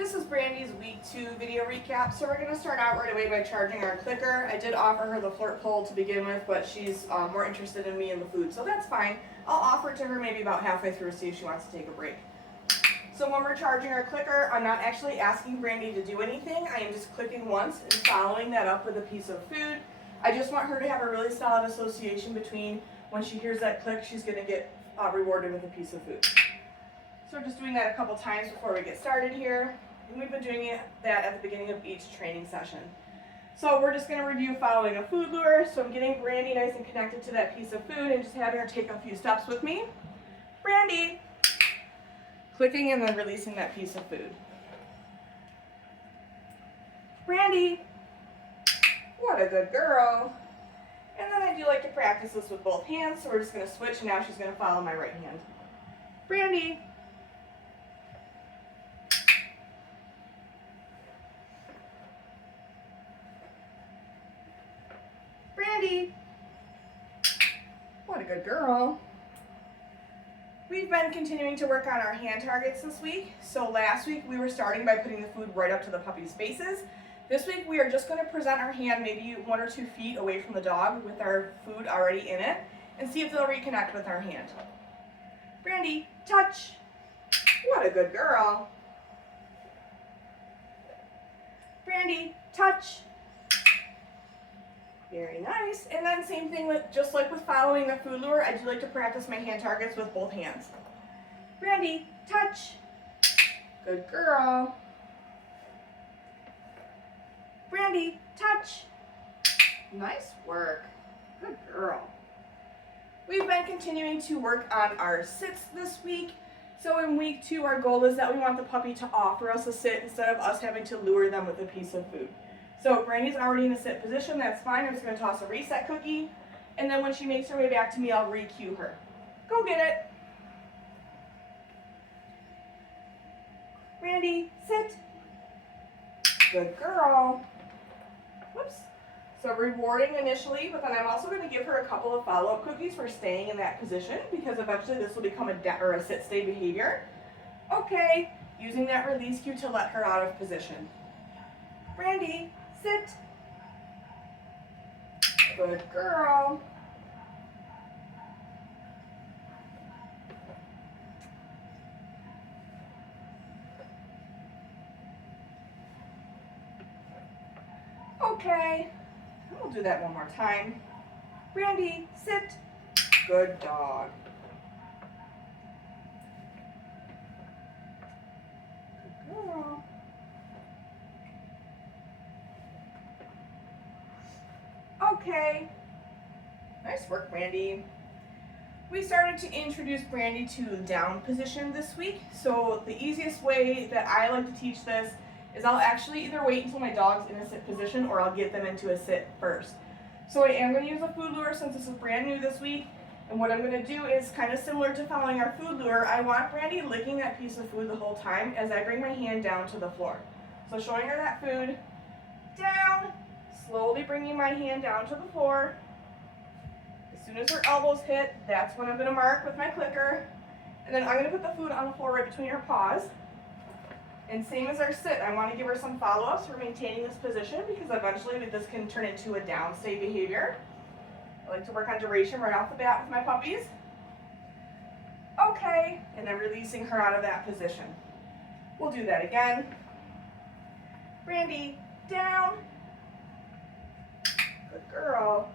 This is Brandy's week 2 video recap. So we're going to start out right away by charging our clicker. I did offer her the flirt pole to begin with, but she's more interested in me and the food, so that's fine. I'll offer it to her maybe about halfway through, see if she wants to take a break. So when we're charging our clicker, I'm not actually asking Brandy to do anything. I am just clicking once and following that up with a piece of food. I just want her to have a really solid association between when she hears that click, she's going to get rewarded with a piece of food. So we're just doing that a couple times before we get started here. And we've been doing that at the beginning of each training session. So we're just going to review following a food lure. So I'm getting Brandy nice and connected to that piece of food and just having her take a few steps with me. Brandy! Clicking and then releasing that piece of food. Brandy! What a good girl! And then I do like to practice this with both hands, so we're just going to switch and now she's going to follow my right hand. Brandy! Brandy! What a good girl. We've been continuing to work on our hand targets this week. So last week we were starting by putting the food right up to the puppy's faces. This week we are just going to present our hand maybe 1 or 2 feet away from the dog with our food already in it and see if they'll reconnect with our hand. Brandy, touch! What a good girl. Brandy, touch! Very nice. And then same thing with, just like with following the food lure, I do like to practice my hand targets with both hands. Brandy, touch. Good girl. Brandy, touch. Nice work. Good girl. We've been continuing to work on our sits this week. So in week 2, our goal is that we want the puppy to offer us a sit instead of us having to lure them with a piece of food. So Brandy's already in a sit position, that's fine. I'm just going to toss a reset cookie, and then when she makes her way back to me, I'll re-cue her. Go get it. Brandy, sit. Good girl. Whoops. So rewarding initially, but then I'm also going to give her a couple of follow-up cookies for staying in that position, because eventually this will become a sit-stay behavior. Okay, using that release cue to let her out of position. Brandy, sit. Good girl. Okay, we'll do that one more time. Brandy, sit. Good dog. Good girl. Okay, nice work, Brandy. We started to introduce Brandy to down position this week. So the easiest way that I like to teach this is I'll actually either wait until my dog's in a sit position or I'll get them into a sit first. So I am going to use a food lure since this is brand new this week. And what I'm going to do is kind of similar to following our food lure. I want Brandy licking that piece of food the whole time as I bring my hand down to the floor. So showing her that food, down. Slowly bringing my hand down to the floor. As soon as her elbows hit, that's when I'm going to mark with my clicker. And then I'm going to put the food on the floor right between her paws. And same as our sit, I want to give her some follow-ups for maintaining this position because eventually this can turn into a downstay behavior. I like to work on duration right off the bat with my puppies. Okay, and then releasing her out of that position. We'll do that again. Brandy, down. Good girl.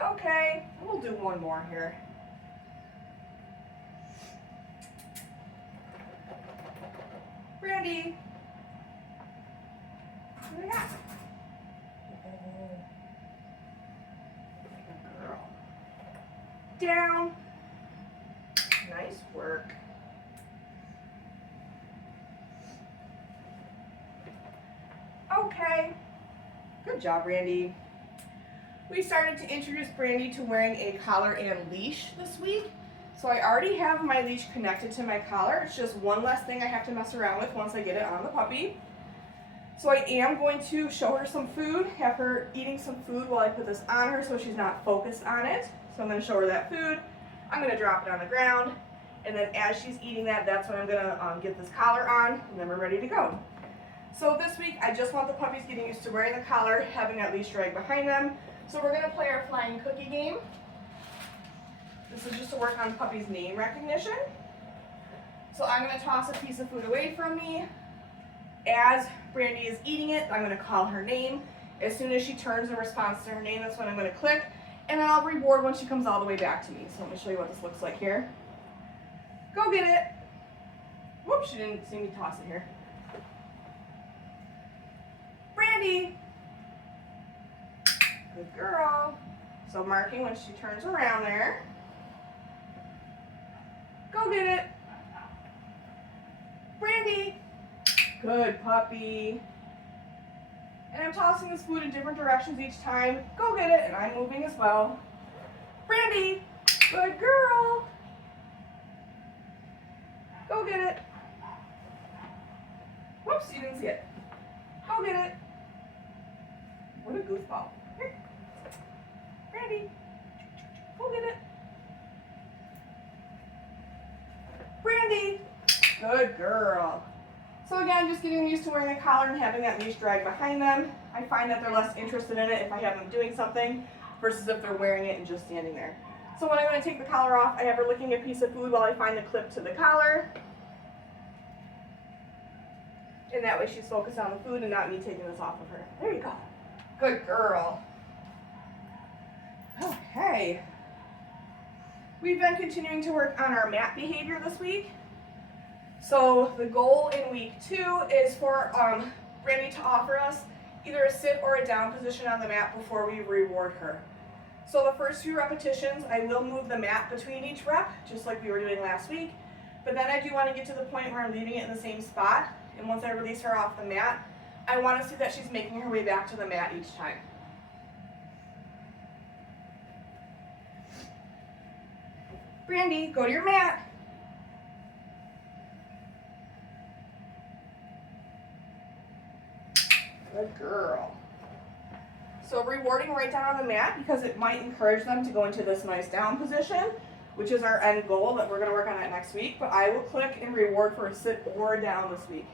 Okay, we'll do one more here. Brandy. What do we got? Good girl. Down. Nice work. Okay, good job, Brandy. We started to introduce Brandy to wearing a collar and leash this week. So I already have my leash connected to my collar. It's just one less thing I have to mess around with once I get it on the puppy. So I am going to show her some food, have her eating some food while I put this on her so she's not focused on it. So I'm going to show her that food. I'm going to drop it on the ground, and then as she's eating that, that's when I'm going to get this collar on, and then we're ready to go. So this week, I just want the puppies getting used to wearing the collar, having that leash drag behind them. So we're going to play our flying cookie game. This is just to work on puppy's name recognition. So I'm going to toss a piece of food away from me. As Brandy is eating it, I'm going to call her name. As soon as she turns and responds to her name, that's when I'm going to click. And then I'll reward when she comes all the way back to me. So let me show you what this looks like here. Go get it. Whoops, she didn't see me toss it here. Brandy. Good girl. So marking when she turns around there. Go get it. Brandy. Good puppy. And I'm tossing this food in different directions each time. Go get it, and I'm moving as well. Brandy. Good girl. Go get it. Whoops, you didn't see it. Go get it. What a goofball. Here. Brandy. Go get it. Brandy. Good girl. So again, just getting used to wearing a collar and having that leash drag behind them. I find that they're less interested in it if I have them doing something versus if they're wearing it and just standing there. So when I'm going to take the collar off, I have her licking a piece of food while I find the clip to the collar. And that way she's focused on the food and not me taking this off of her. There you go. Good girl. Okay. We've been continuing to work on our mat behavior this week. So the goal in week 2 is for Brandy to offer us either a sit or a down position on the mat before we reward her. So the first few repetitions, I will move the mat between each rep, just like we were doing last week. But then I do want to get to the point where I'm leaving it in the same spot. And once I release her off the mat, I want to see that she's making her way back to the mat each time. Brandy, go to your mat. Good girl. So rewarding right down on the mat because it might encourage them to go into this nice down position, which is our end goal that we're going to work on it next week. But I will click and reward for a sit or a down this week.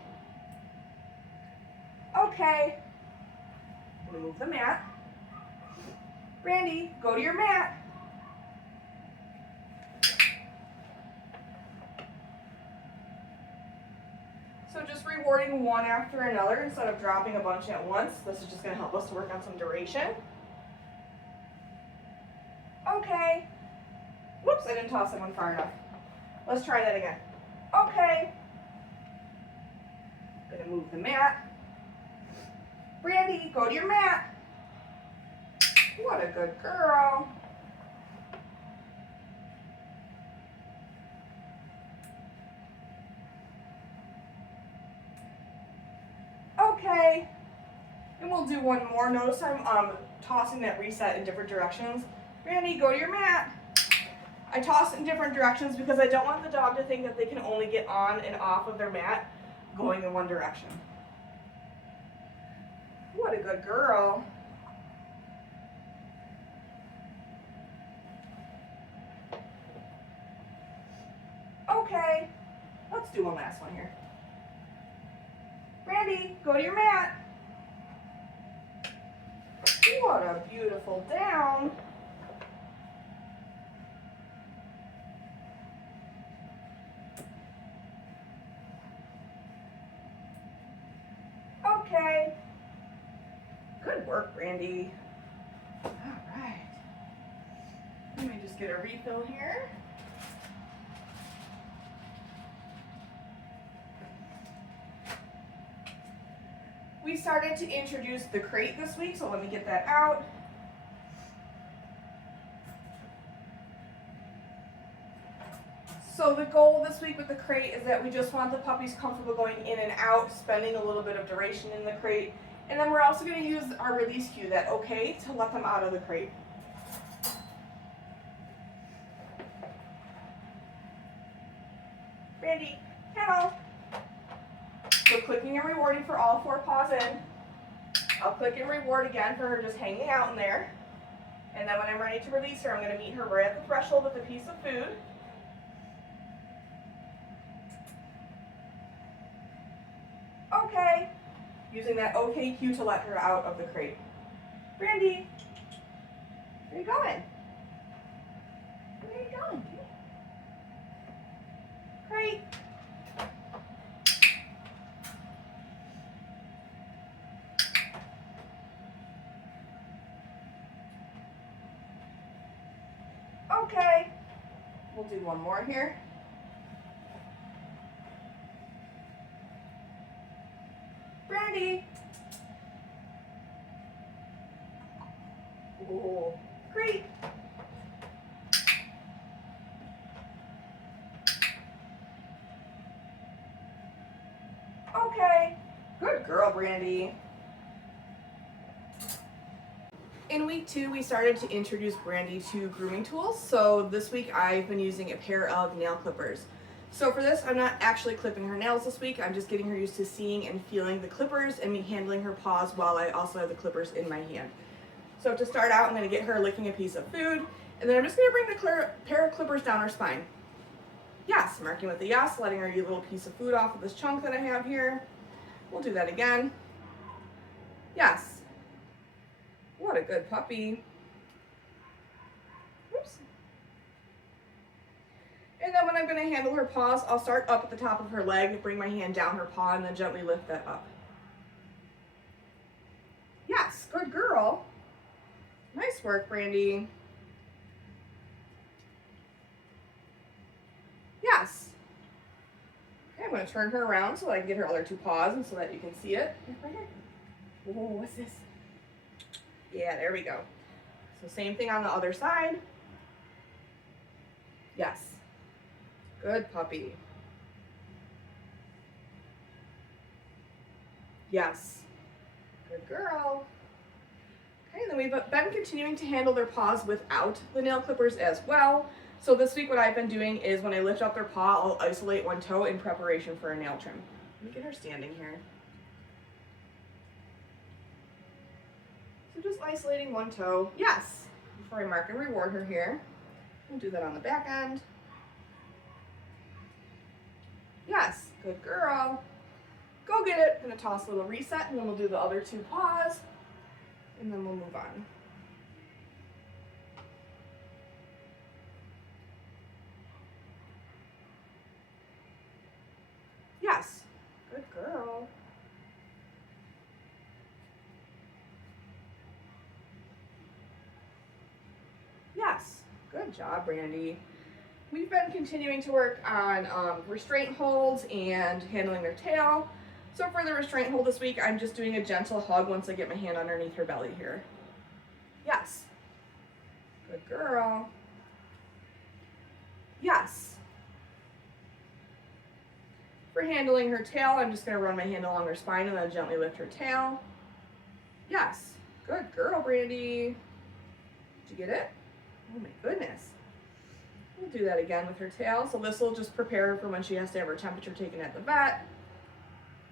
Okay. Move the mat. Brandy, go to your mat. So just rewarding one after another instead of dropping a bunch at once. This is just going to help us to work on some duration. Okay. Whoops, I didn't toss that one far enough. Let's try that again. Okay. Going to move the mat. Brandy, go to your mat. What a good girl. Okay, and we'll do one more. Notice I'm tossing that reset in different directions. Brandy, go to your mat. I toss it in different directions because I don't want the dog to think that they can only get on and off of their mat going in one direction. What a good girl. Okay, let's do one last one here. Brandy, go to your mat. What a beautiful down. Okay. Good work, Brandy. All right. Let me just get a refill here. We started to introduce the crate this week, so let me get that out. So the goal this week with the crate is that we just want the puppies comfortable going in and out, spending a little bit of duration in the crate. And then we're also going to use our release cue, that okay, to let them out of the crate. Brandy, hello. So click clicking and rewarding for all 4 paws in. I'll click and reward again for her just hanging out in there. And then when I'm ready to release her, I'm going to meet her right at the threshold with a piece of food. Okay. Using that okay cue to let her out of the crate. Brandy, where are you going? Where are you going? Crate. Okay. We'll do one more here. Brandy. Oh, great. Okay. Good girl, Brandy. In week 2, we started to introduce Brandy to grooming tools. So this week I've been using a pair of nail clippers. So for this, I'm not actually clipping her nails this week. I'm just getting her used to seeing and feeling the clippers and me handling her paws while I also have the clippers in my hand. So to start out, I'm going to get her licking a piece of food, and then I'm just going to bring the pair of clippers down her spine. Yes, marking with a yes, letting her eat a little piece of food off of this chunk that I have here. We'll do that again. Yes. What a good puppy. Oops. And then when I'm going to handle her paws, I'll start up at the top of her leg, bring my hand down her paw, and then gently lift that up. Yes, good girl. Nice work, Brandy. Yes. Okay, I'm going to turn her around so that I can get her other 2 paws and so that you can see it. Right here. Whoa, what's this? Yeah, there we go. So same thing on the other side. Yes. Good puppy. Yes. Good girl. Okay, and then we've been continuing to handle their paws without the nail clippers as well. So this week what I've been doing is when I lift up their paw, I'll isolate one toe in preparation for a nail trim. Let me get her standing here. So just isolating one toe. Yes. Before I mark and reward her here. We'll do that on the back end. Yes, good girl. Go get it. I'm gonna toss a little reset and then we'll do the other 2 paws. And then we'll move on. Yes, good girl. Yes, good job, Brandy. We've been continuing to work on restraint holds and handling their tail. So for the restraint hold this week, I'm just doing a gentle hug once I get my hand underneath her belly here. Yes. Good girl. Yes. For handling her tail, I'm just going to run my hand along her spine and then gently lift her tail. Yes. Good girl, Brandy. Did you get it? Oh my goodness. We'll do that again with her tail. So this will just prepare her for when she has to have her temperature taken at the vet.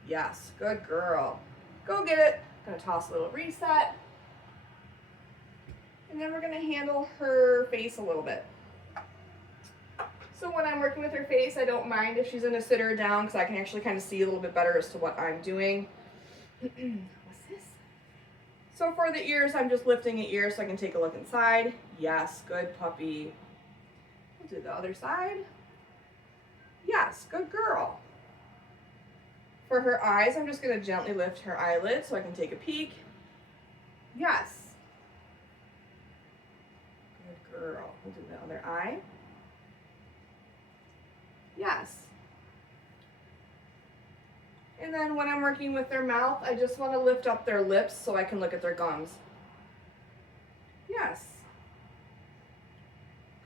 Yes, good girl. Go get it. Gonna toss a little reset. And then we're gonna handle her face a little bit. So when I'm working with her face, I don't mind if she's in a sit or down because I can actually kind of see a little bit better as to what I'm doing. What's this? So for the ears, I'm just lifting the ear so I can take a look inside. Yes, good puppy. We'll do the other side. Yes, good girl. For her eyes, I'm just going to gently lift her eyelid so I can take a peek. Yes. Good girl. We'll do the other eye. Yes. And then when I'm working with their mouth, I just want to lift up their lips so I can look at their gums. Yes.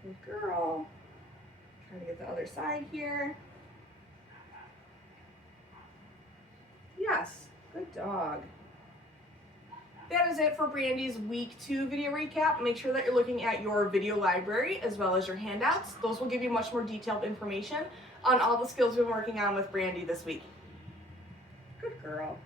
Good girl. Trying to get the other side here. Yes, good dog. That is it for Brandy's week 2 video recap. Make sure that you're looking at your video library as well as your handouts. Those will give you much more detailed information on all the skills we've been working on with Brandy this week. Good. Good girl.